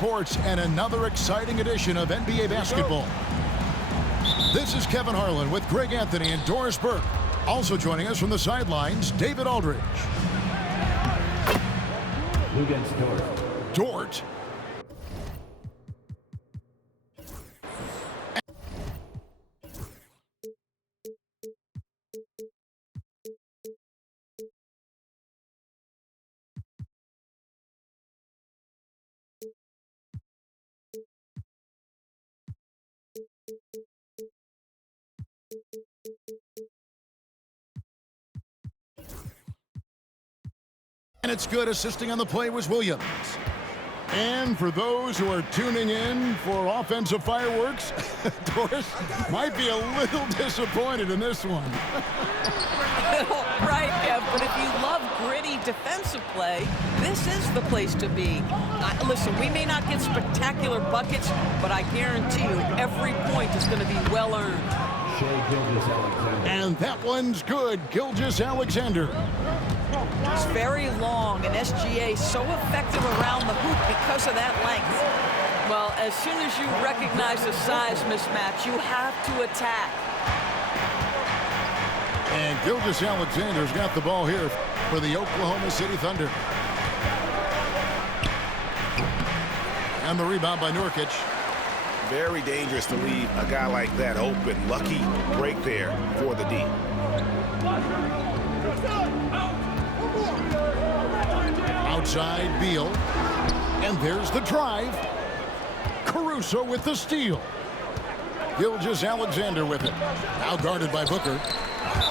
Sports and another exciting edition of NBA basketball. This is Kevin Harlan with Greg Anthony and Doris Burke. Also joining us from the sidelines, David Aldridge. Who gets Dort? Dort. And it's good. Assisting on the play was Williams. And for those who are tuning in for offensive fireworks, Doris might be a little disappointed in this one. Right, Kev, but if you love gritty defensive play, this is the place to be. Listen, we may not get spectacular buckets, but I guarantee you every point is going to be well-earned. Shai Gilgeous-Alexander. And that one's good. Gilgeous-Alexander. He's very long, and SGA so effective around the hoop because of that length. Well, as soon as you recognize the size mismatch, you have to attack. And Gilgeous-Alexander's got the ball here for the Oklahoma City Thunder. And the rebound by Nurkic. Very dangerous to leave a guy like that open. Lucky break there for the D. Outside Beal. And there's the drive. Caruso with the steal. Gilgeous-Alexander with it. Now guarded by Booker.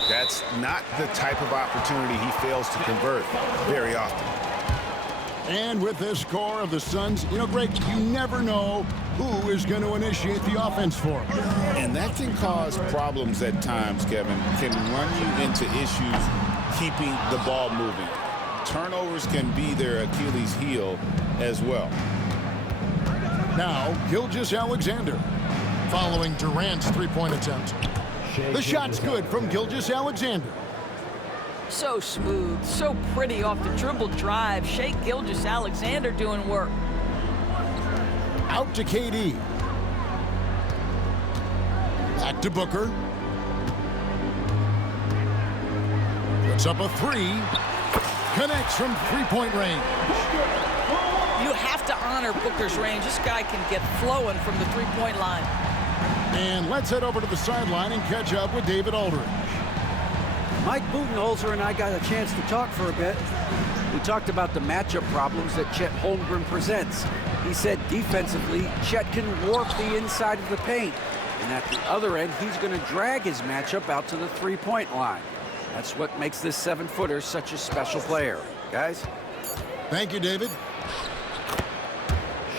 That's not the type of opportunity he fails to convert very often. And with this score of the Suns, you know, Greg, you never know who is going to initiate the offense for them. And that can cause problems at times, Kevin. Can run you into issues keeping the ball moving. Turnovers can be their Achilles heel as well. Now, Gilgeous-Alexander following Durant's three-point attempt. The shot's good from Gilgeous-Alexander. So smooth, so pretty off the dribble drive. Shai Gilgeous-Alexander doing work. Out to KD. Back to Booker. Puts up a three. Connects from three-point range. You have to honor Booker's range. This guy can get flowing from the three-point line. And let's head over to the sideline and catch up with David Aldridge. Mike Budenholzer and I got a chance to talk for a bit. We talked about the matchup problems that Chet Holmgren presents. He said defensively, Chet can warp the inside of the paint. And at the other end, he's going to drag his matchup out to the three-point line. That's what makes this 7-footer such a special player. Guys? Thank you, David.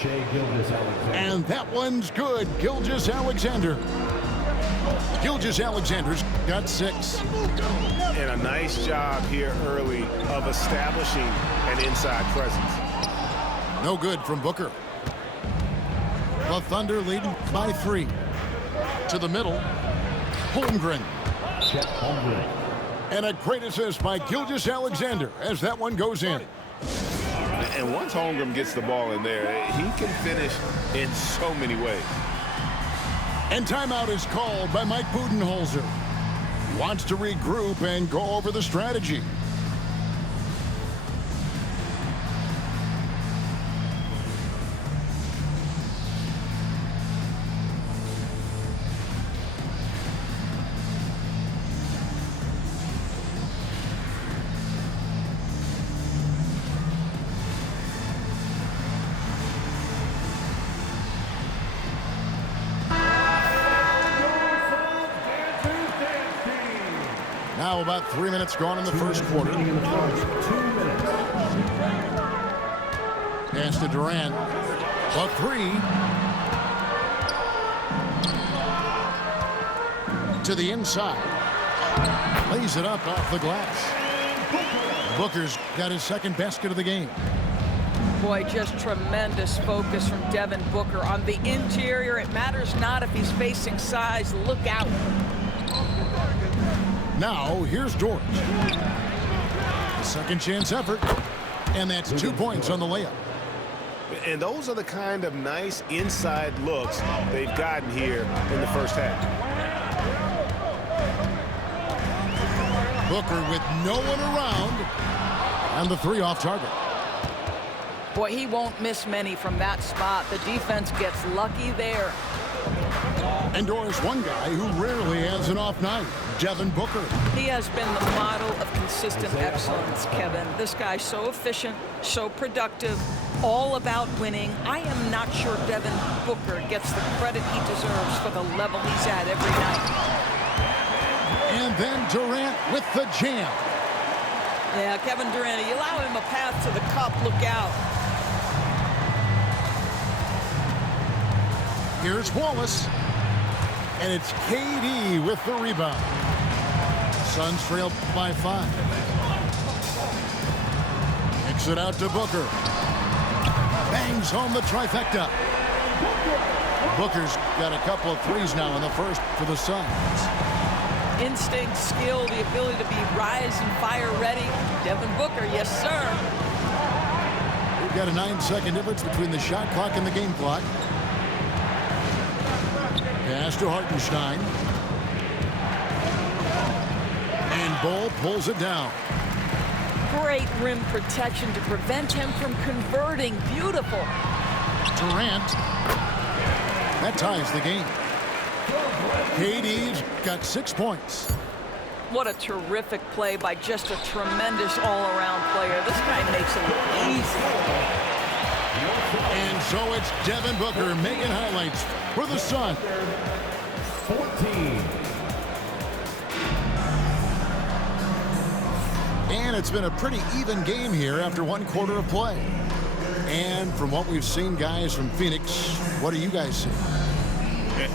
Shai Gilgeous-Alexander. And that one's good. Gilgeous-Alexander. Gilgeous-Alexander's got 6. And a nice job here early of establishing an inside presence. No good from Booker. The Thunder leading by 3. To the middle. Holmgren. Chet Holmgren. And a great assist by Gilgeous-Alexander as that one goes in. And once Holmgren gets the ball in there, he can finish in so many ways. And timeout is called by Mike Budenholzer. Wants to regroup and go over the strategy. Now about 3 minutes gone in the first quarter. 2 minutes. Pass to Durant. A 3. To the inside. Lays it up off the glass. Booker's got his second basket of the game. Boy, just tremendous focus from Devin Booker on the interior. It matters not if he's facing size. Look out. Now, here's George. A second chance effort. And that's 2 points on the layup. And those are the kind of nice inside looks they've gotten here in the first half. Booker with no one around. And the three off target. Boy, he won't miss many from that spot. The defense gets lucky there. And Doris, one guy who rarely has an off night, Devin Booker. He has been the model of consistent excellence, Kevin. This guy's so efficient, so productive, all about winning. I am not sure Devin Booker gets the credit he deserves for the level he's at every night. And then Durant with the jam. Yeah, Kevin Durant, you allow him a path to the cup, look out. Here's Wallace. And it's KD with the rebound. Suns trail by 5. Kicks it out to Booker. Bangs home the trifecta. Booker's got a couple of threes now in the first for the Suns. Instinct, skill, the ability to be rise and fire ready. Devin Booker, yes, sir. We've got a 9-second difference between the shot clock and the game clock. Pass to Hartenstein. And Bull pulls it down. Great rim protection to prevent him from converting. Beautiful. Durant. That ties the game. KD's got 6 points. What a terrific play by just a tremendous all-around player. This guy makes it look easy. And so it's Devin Booker making highlights for the Suns. 14. And it's been a pretty even game here after 1 quarter of play. And from what we've seen, guys, from Phoenix, what do you guys see?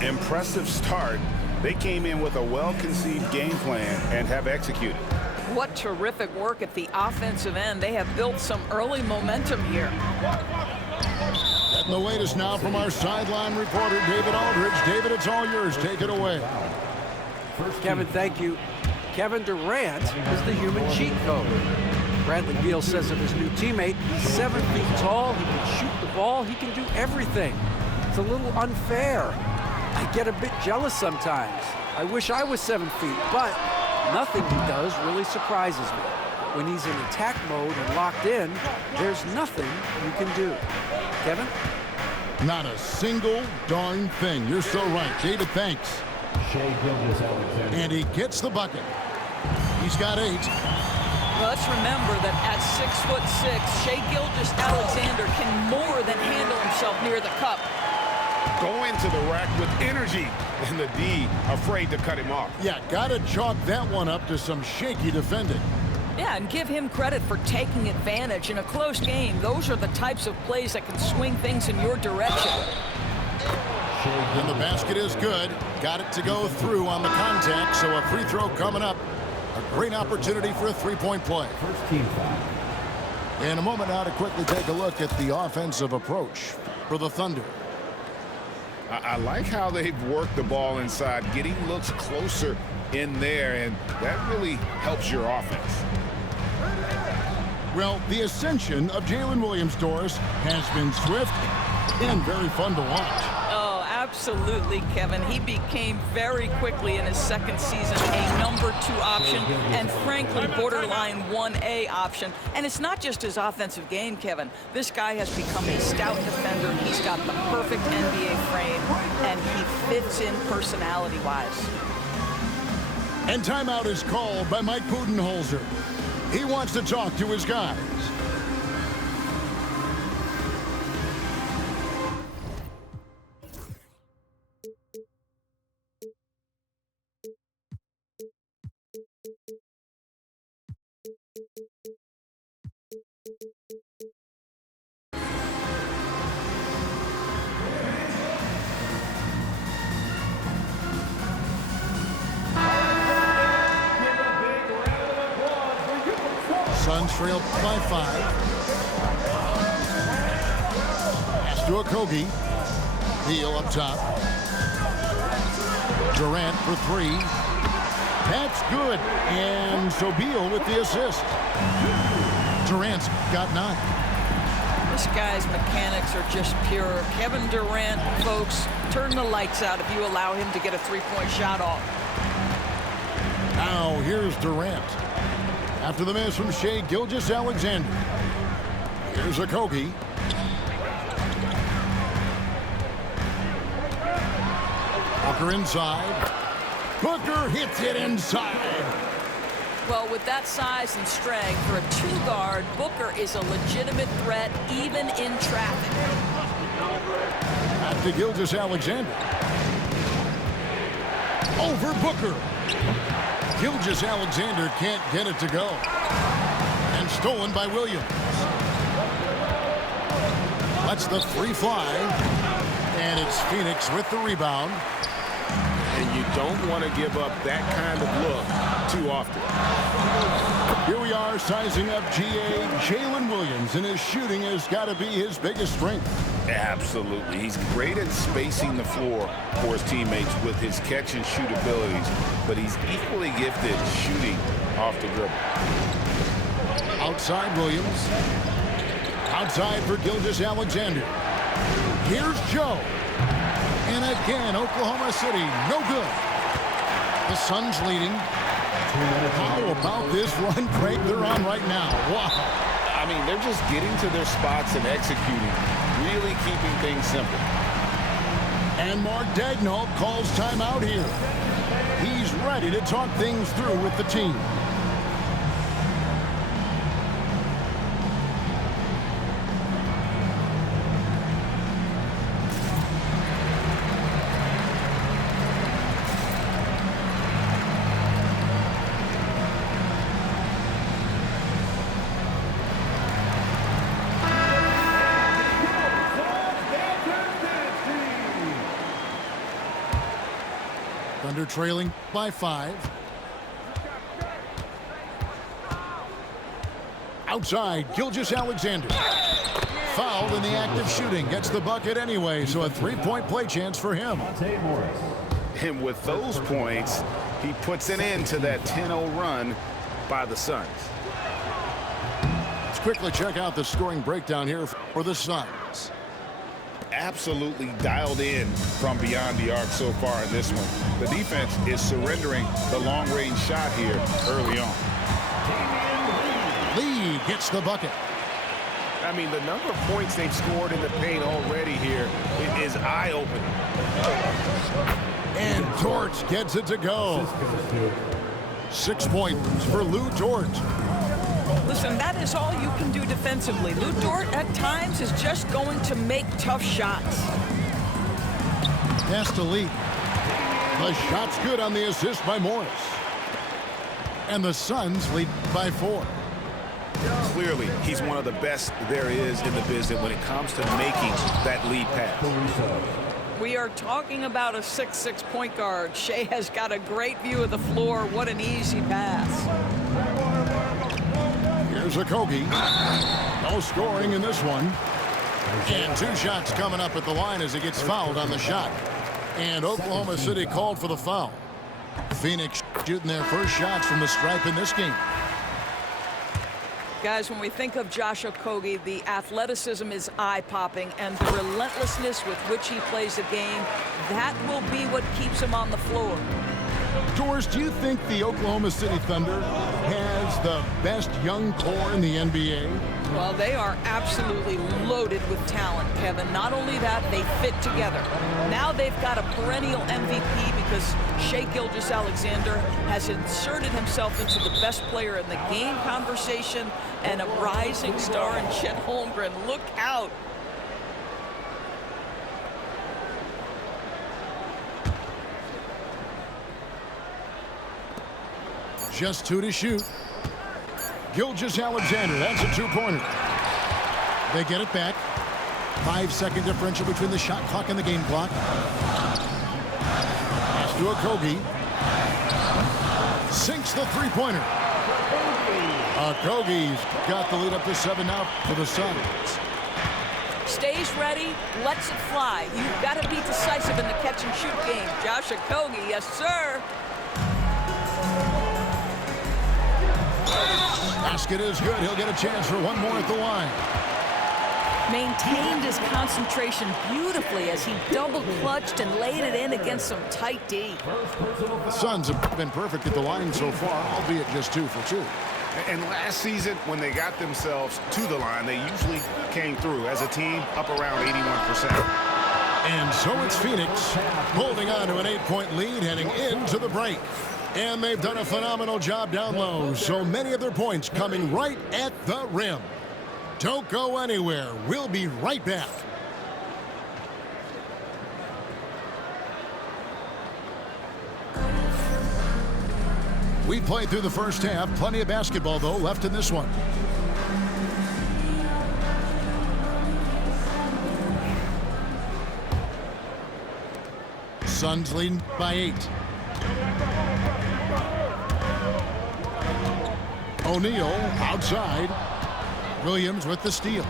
Impressive start. They came in with a well-conceived game plan and have executed. What terrific work at the offensive end. They have built some early momentum here. Getting the latest now from our sideline reporter, David Aldridge. David, it's all yours. Take it away. Kevin, thank you. Kevin Durant is the human cheat code. Bradley Beal says of his new teammate, he's 7 feet tall, he can shoot the ball, he can do everything. It's a little unfair. I get a bit jealous sometimes. I wish I was 7 feet, but nothing he does really surprises me. When he's in attack mode and locked in, there's nothing you can do. Kevin? Not a single darn thing. You're so right. David, thanks. Shai Gilgeous Alexander. And he gets the bucket. He's got 8. Well, let's remember that at 6'6", Shai Gilgeous Alexander can more than handle himself near the cup. Go into the rack with energy, and the D afraid to cut him off. Yeah, got to chalk that one up to some shaky defending. Yeah, and give him credit for taking advantage in a close game. Those are the types of plays that can swing things in your direction. And the basket is good. Got it to go through on the contact, so a free throw coming up. A great opportunity for a three-point play. First team foul. In a moment now to quickly take a look at the offensive approach for the Thunder. I like how they've worked the ball inside, getting looks closer in there, and that really helps your offense. Well, the ascension of Jalen Williams, Doris, has been swift and very fun to watch. Oh, absolutely, Kevin. He became very quickly in his second season a number 2 option and frankly borderline 1A option. And it's not just his offensive game, Kevin. This guy has become a stout defender. He's got the perfect NBA frame, and he fits in personality-wise. And timeout is called by Mike Budenholzer. He wants to talk to his guys. Suns trail by 5. Pass to Okogie. Beal up top. Durant for 3. That's good. And so Beal with the assist. Durant's got 9. This guy's mechanics are just pure. Kevin Durant, folks, turn the lights out if you allow him to get a three-point shot off. Now here's Durant. After the miss from Shai Gilgeous-Alexander. Here's Okogie. Booker inside. Booker hits it inside. Well, with that size and strength for a two-guard, Booker is a legitimate threat even in traffic. Back to Gilgeous-Alexander. Over Booker. Gilgeous-Alexander can't get it to go. And stolen by Williams. Lets the three fly. And it's Phoenix with the rebound. And you don't want to give up that kind of look too often. Here we are sizing up GA Jalen Williams, and his shooting has got to be his biggest strength. Absolutely. He's great at spacing the floor for his teammates with his catch and shoot abilities, but he's equally gifted shooting off the dribble. Outside Williams. Outside for Gilgeous-Alexander. Here's Joe. And again, Oklahoma City, no good. The Suns leading. How about this run break they're on right now? Wow. I mean, they're just getting to their spots and executing, really keeping things simple. And Mark Daigneault calls timeout here. He's ready to talk things through with the team. Thunder trailing by 5. Outside, Gilgeous-Alexander. Fouled in the act of shooting. Gets the bucket anyway, so a three-point play chance for him. And with those points, he puts an end to that 10-0 run by the Suns. Let's quickly check out the scoring breakdown here for the Suns. Absolutely dialed in from beyond the arc so far in this one. The defense is surrendering the long-range shot here early on. Lee gets the bucket. I mean, the number of points they've scored in the paint already here is eye-opening. And Dort gets it to go. 6 points for Lou Dort. Listen, that is all you can do defensively. Lou Dort, at times, is just going to make tough shots. Pass to Lee. The shot's good on the assist by Morris. And the Suns lead by 4. Clearly, he's one of the best there is in the business when it comes to making that lead pass. We are talking about a 6'6" point guard. Shai has got a great view of the floor. What an easy pass. Here's Okogie. No scoring in this one. And 2 shots coming up at the line as he gets fouled on the shot. And Oklahoma City called for the foul. Phoenix shooting their first shots from the stripe in this game. Guys, when we think of Josh Okogie, the athleticism is eye-popping, and the relentlessness with which he plays the game, that will be what keeps him on the floor. Doris, do you think the Oklahoma City Thunder has the best young core in the NBA? Well, they are absolutely loaded with talent, Kevin. Not only that, they fit together. Now they've got a perennial MVP because Shai Gilgeous-Alexander has inserted himself into the best player in the game conversation, and a rising star in Chet Holmgren. Look out. Just 2 to shoot. Gilgeous-Alexander, that's a 2-pointer. They get it back. 5-second differential between the shot clock and the game clock. Pass to Okogie. Sinks the 3-pointer. Okogie's got the lead up to 7 now for the Suns. Stays ready, lets it fly. You've got to be decisive in the catch and shoot game. Josh Okogie, yes sir. Basket is good. He'll get a chance for one more at the line. maintained his concentration beautifully as he double clutched and laid it in against some tight D. The Suns have been perfect at the line so far, albeit just 2 for 2. And last season, when they got themselves to the line, they usually came through as a team up around 81%. And so it's Phoenix holding on to an 8-point lead heading into the break. And they've done a phenomenal job down low, so many of their points coming right at the rim. Don't go anywhere. We'll be right back. We played through the first half. Plenty of basketball, though, left in this one. Suns leading by 8. O'Neal outside. Williams with the steal.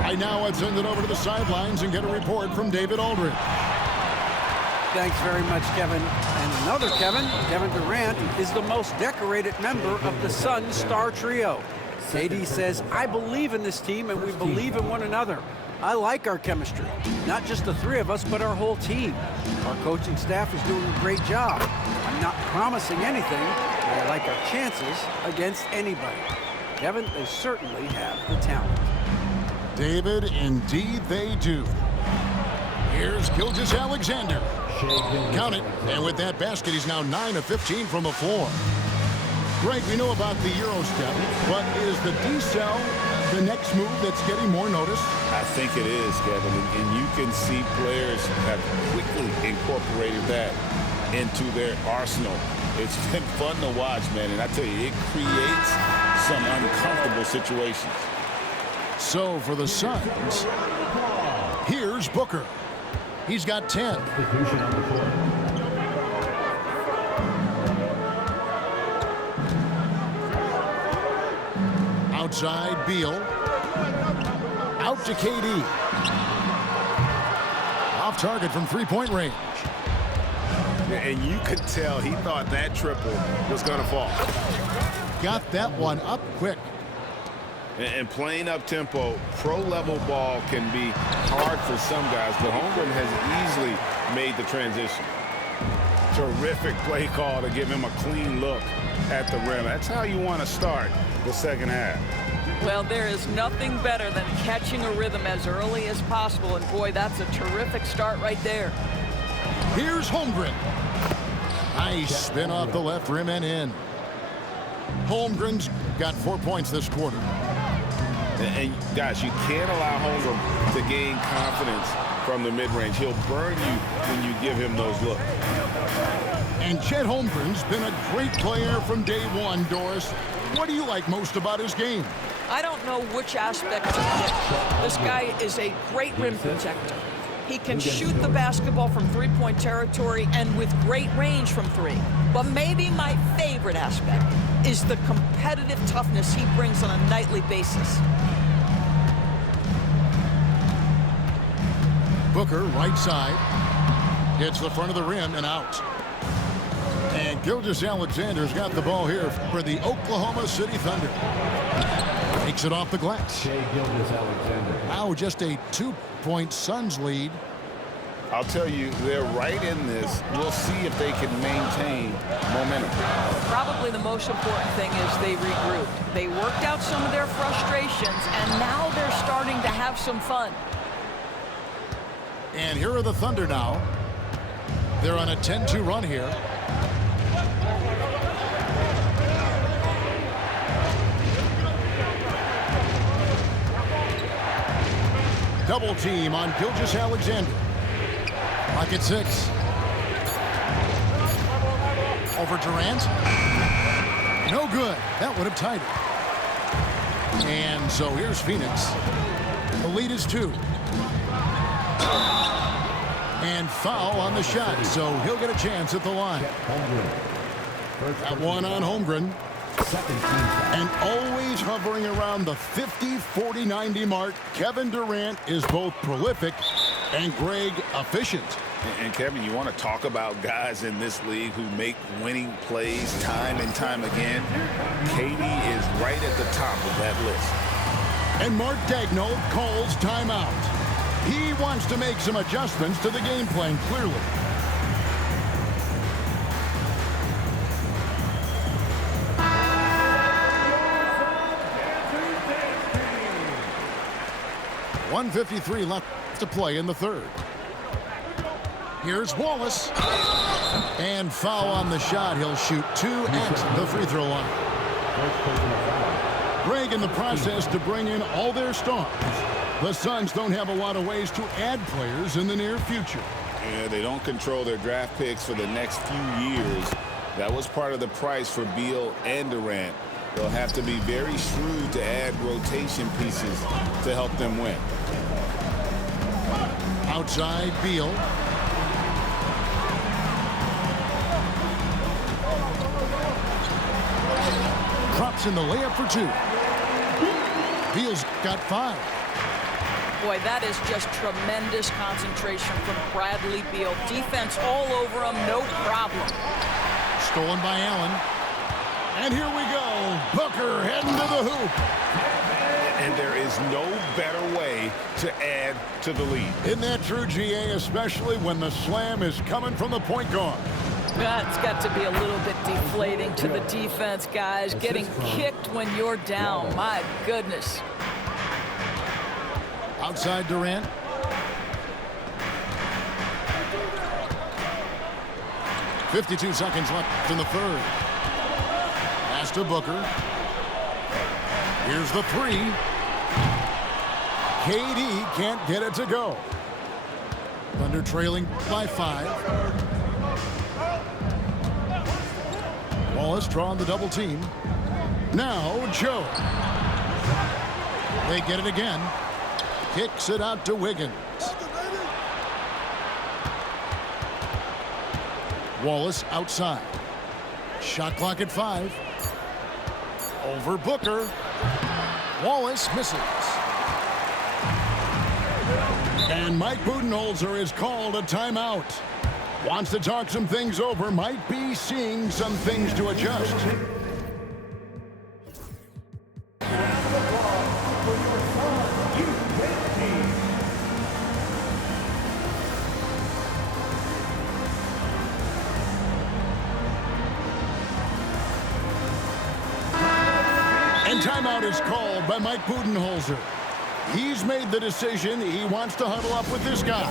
Right now, I'd send it over to the sidelines and get a report from David Aldridge. Thanks very much, Kevin. And another Kevin, Kevin Durant, is the most decorated member of the Suns star trio. KD says, I believe in this team and we believe in one another. I like our chemistry. Not just the three of us, but our whole team. Our coaching staff is doing a great job. I'm not promising anything, but I like our chances against anybody. Kevin, they certainly have the talent. David, indeed they do. Here's Gilgeous Alexander. Count it, and with that basket, he's now 9 of 15 from the floor. Greg, we know about the Euro step, but is the D-cell the next move that's getting more notice? I think it is, Kevin, and you can see players have quickly incorporated that into their arsenal. It's been fun to watch, man, and I tell you, it creates some uncomfortable situations. So for the Suns, here's Booker. He's got 10. Outside, Beal. Out to KD. Off target from three-point range. And you could tell he thought that triple was going to fall. Got that one up quick. And playing up-tempo, pro-level ball can be hard for some guys, but Holmgren has easily made the transition. Terrific play call to give him a clean look at the rim. That's how you want to start the second half. Well, there is nothing better than catching a rhythm as early as possible, and boy, that's a terrific start right there. Here's Holmgren. Nice spin off the left rim and in. Holmgren's got 4 points this quarter. And guys, you can't allow Holmgren to gain confidence from the mid-range. He'll burn you when you give him those looks. And Chet Holmgren's been a great player from day one, Doris. What do you like most about his game? I don't know which aspect to pick. This guy is a great rim protector. He can shoot the basketball from three-point territory and with great range from three. But maybe my favorite aspect is the competitive toughness he brings on a nightly basis. Booker, right side, hits the front of the rim and out. And Gilgeous Alexander's got the ball here for the Oklahoma City Thunder. Takes it off the glass. Shai Gilgeous-Alexander. Now just a 2-point Suns lead. I'll tell you, they're right in this. We'll see if they can maintain momentum. Probably the most important thing is they regrouped. They worked out some of their frustrations, and now they're starting to have some fun. And here are the Thunder now. They're on a 10-2 run here. Double team on Gilgeous Alexander. Clock at 6. Over Durant. No good. That would have tied it. And so here's Phoenix. The lead is 2. And foul on the shot, so he'll get a chance at the line. That one on Holmgren. And always hovering around the 50, 40, 90 mark, Kevin Durant is both prolific and Greg efficient. And Kevin, you want to talk about guys in this league who make winning plays time and time again? KD is right at the top of that list. And Mark Daigneault calls timeout. He wants to make some adjustments to the game plan, clearly. .153 left to play in the third. Here's Wallace. And foul on the shot. He'll shoot 2 at the free throw line. Greg in the process to bring in all their stars. The Suns don't have a lot of ways to add players in the near future. Yeah, they don't control their draft picks for the next few years. That was part of the price for Beal and Durant. They'll have to be very shrewd to add rotation pieces to help them win. Outside Beal. Drops in the layup for 2. Beal's got 5. Boy, that is just tremendous concentration from Bradley Beal. Defense all over him, no problem. Stolen by Allen. And here we go. Booker heading to the hoop. And there is no better way to add to the lead. Isn't that true, GA, especially when the slam is coming from the point guard? That's got to be a little bit deflating to the defense, guys. Getting kicked when you're down. My goodness. Outside Durant. .52 seconds left in the third. Pass to Booker. Here's the 3. KD can't get it to go. Thunder trailing by 5. Wallace drawing the double team. Now Joe. They get it again. Kicks it out to Wiggins. Wallace outside. Shot clock at 5. Over Booker. Wallace misses. And Mike Budenholzer is called a timeout. Wants to talk some things over. Might be seeing some things to adjust. And timeout is called by Mike Budenholzer. He's made the decision. He wants to huddle up with this guy.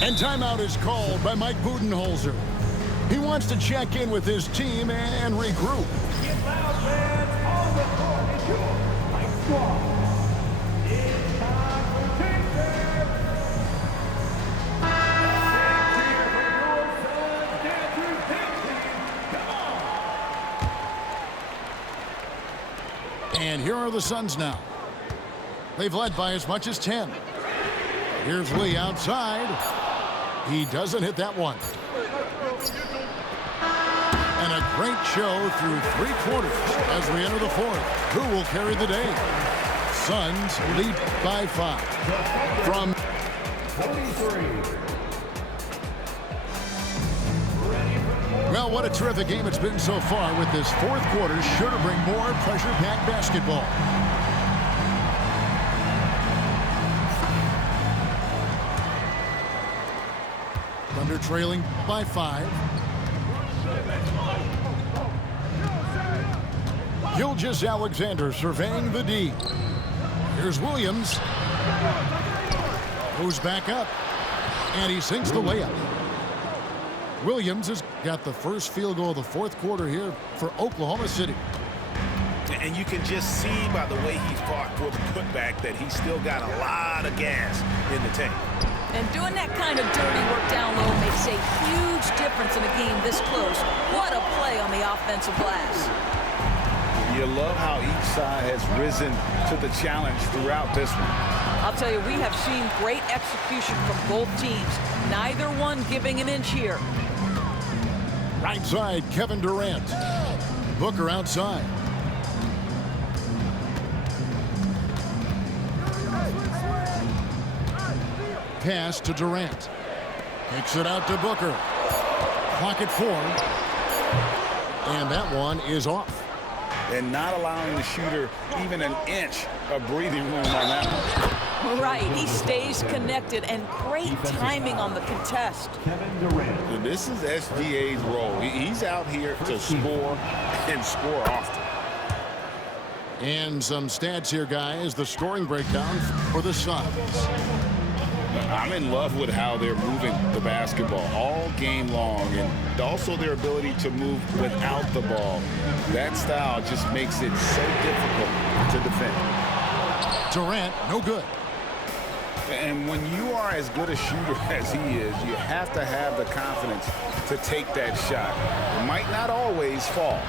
And timeout is called by Mike Budenholzer. He wants to check in with his team and regroup. Get loud, fans. On the court is your Mike Squad. It's time for takeover. And here are the Suns now. They've led by as much as 10. Here's Lee outside. He doesn't hit that one. And a great show through 3 quarters as we enter the 4th. Who will carry the day? Suns lead by 5. From 43. Well, what a terrific game it's been so far with this 4th quarter. Sure to bring more pressure-packed basketball. Thunder trailing by 5. Gilgeous Alexander surveying the D. Here's Williams. Goes back up. And he sinks the layup. Williams has got the first field goal of the 4th quarter here for Oklahoma City. And you can just see by the way he fought for the putback that he's still got a lot of gas in the tank. And doing that kind of dirty work down low makes a huge difference in a game this close. What a play on the offensive glass. You love how each side has risen to the challenge throughout this one. I'll tell you, we have seen great execution from both teams. Neither one giving an inch here. Right side, Kevin Durant. Booker outside. Pass to Durant. Kicks it out to Booker. Clock at 4. And that one is off. And not allowing the shooter even an inch of breathing room on that one. Right, he stays connected, and great timing on the contest. Kevin Durant. And this is SGA's role. He's out here to score and score often. And some stats here, guys. The scoring breakdown for the Suns. I'm in love with how they're moving the basketball all game long, and also their ability to move without the ball. That style just makes it so difficult to defend. Durant, no good. And when you are as good a shooter as he is, you have to have the confidence to take that shot. It might not always fall.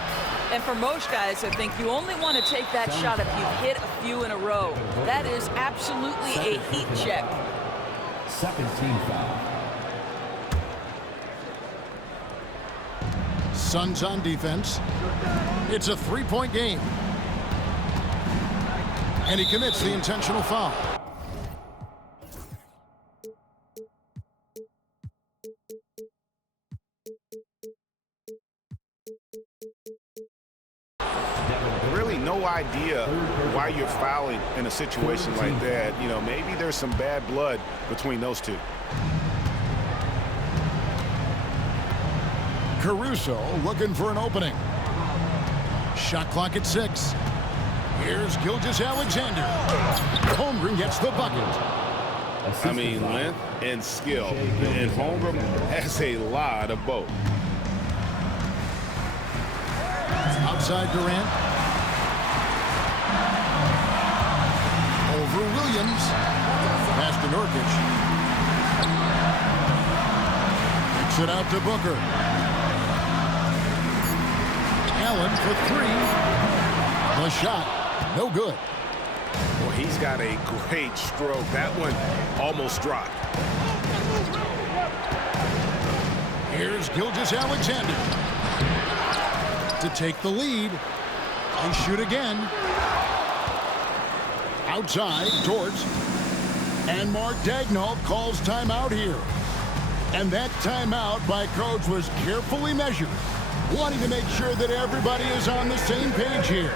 And for most guys, I think you only want to take that shot if you've hit a few in a row. That is absolutely a heat check. Second team foul. Suns on defense. It's a three-point game. And he commits the intentional foul. Really no idea why you're fouling in a situation like that. You know, maybe there's some bad blood between those two. Caruso looking for an opening. Shot clock at 6. Here's Gilgeous Alexander. Holmgren gets the bucket. I mean, length and skill. And Holmgren has a lot of both. Outside Durant. Over Williams. Pass to Nurkic. Kicks it out to Booker. Allen for 3. The shot, no good. Well, he's got a great stroke. That one almost dropped. Here's Gilgeous Alexander to take the lead. They shoot again. Outside, Dort. And Mark Daigneault calls timeout here. And that timeout by coach was carefully measured, wanting to make sure that everybody is on the same page here.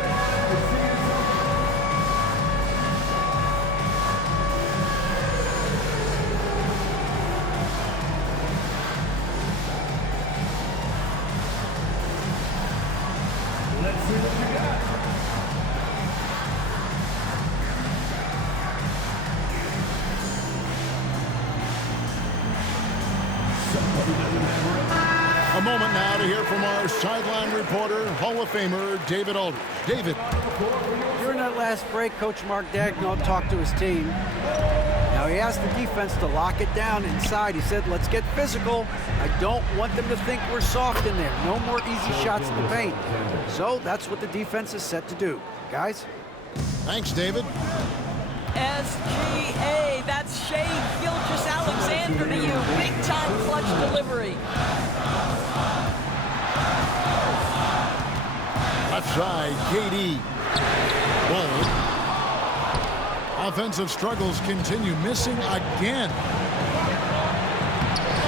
Let's see what you got. A moment now to hear from our sideline reporter, Hall of Famer David Aldridge. David. During that last break, Coach Mark Daigneault talked to his team. Now he asked the defense to lock it down inside. He said, let's get physical. I don't want them to think we're soft in there. No more easy shots in the paint. So that's what the defense is set to do. Guys? Thanks, David. SGA, that's Shai Gilgeous Alexander to you. Big time clutch delivery. Left side, KD. Bold. Offensive struggles continue, missing again.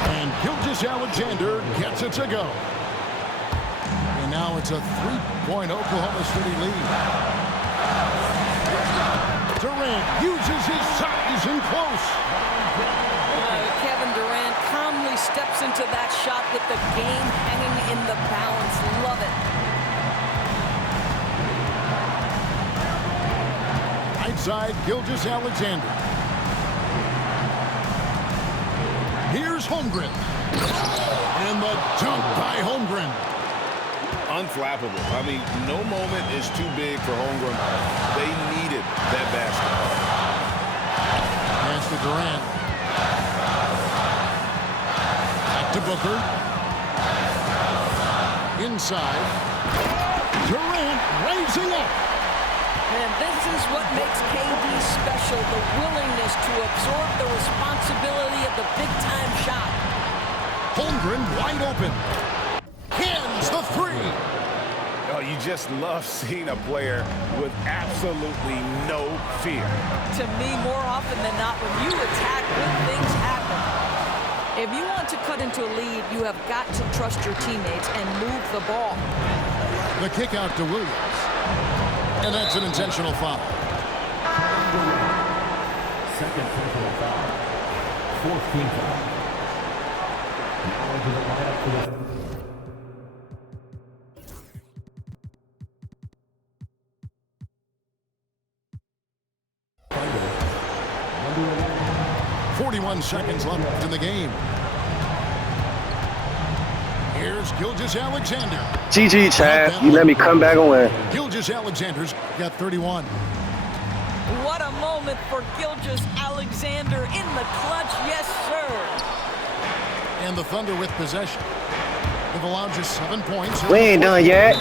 And Gilgeous Alexander gets it to go. And now it's a 3-point Oklahoma City lead. Durant uses his size and close. Kevin Durant calmly steps into that shot with the game hanging in the balance. Love it. Right side, Gilgeous Alexander. Here's Holmgren. And the dunk by Holmgren. Unflappable. I mean, no moment is too big for Holmgren. They needed that basket. Pass to Durant. Back to Booker. Inside. Durant raising up. And this is what makes KD special, the willingness to absorb the responsibility of the big-time shot. Holmgren wide open. Hins the three. Oh, you just love seeing a player with absolutely no fear. To me, more often than not, when you attack, good things happen. If you want to cut into a lead, you have got to trust your teammates and move the ball. The kick out to Williams. And that's an intentional foul. Second personal foul. Fourth team foul. Now into the lineup for the 41 seconds left in the game. Here's Gilgeous Alexander. GG, Chad. You let me come back and win. Gilgeous Alexander's got 31. What a moment for Gilgeous Alexander in the clutch, yes, sir. And the Thunder with possession. They've allowed just 7 points. We ain't done yet.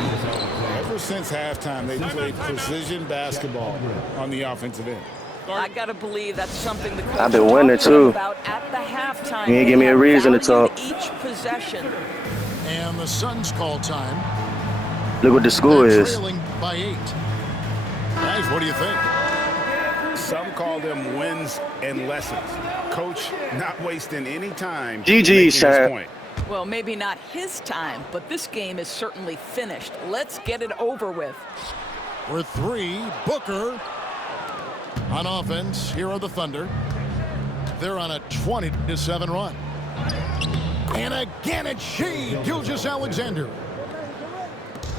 Ever since halftime, they played precision basketball on the offensive end. I gotta believe that's something the coach I've been winning, too. about at the halftime. You ain't give me a reason to talk. Each possession. And the Suns call time. Look what the score They're is. trailing by 8. Guys, what do you think? Some call them wins and lessons. Coach not wasting any time GG, making his Shai. point. Well, maybe not his time, but this game is certainly finished. Let's get it over with. With 3, Booker on offense. Here are the Thunder. They're on a 20-7 run. And again it's Shai, Gilgeous Alexander.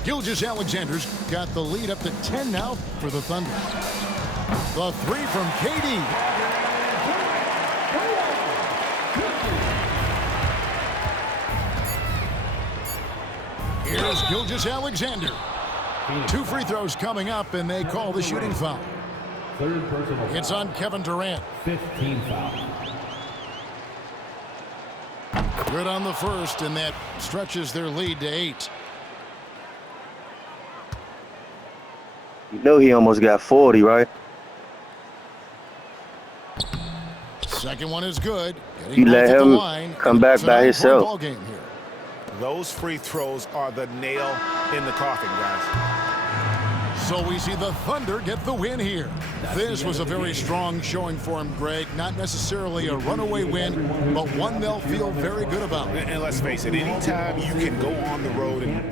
Gilgeous Alexander's got the lead up to 10 now for the Thunder. The 3 from KD. Here's Gilgeous Alexander. 2 free throws coming up, and they call the shooting foul. third personal foul. It's on Kevin Durant. 15 foul. Good on the first, and that stretches their lead to 8. You know he almost got 40, right? Second one is good. Getting You both let at the him line. come back It's a by 9-point himself. ball game here. Those free throws are the nail in the coffin, guys. So we see the Thunder get the win here. This was a very strong showing for him, Greg. Not necessarily a runaway win, but one they'll feel very good about. And let's face it, anytime you can go on the road and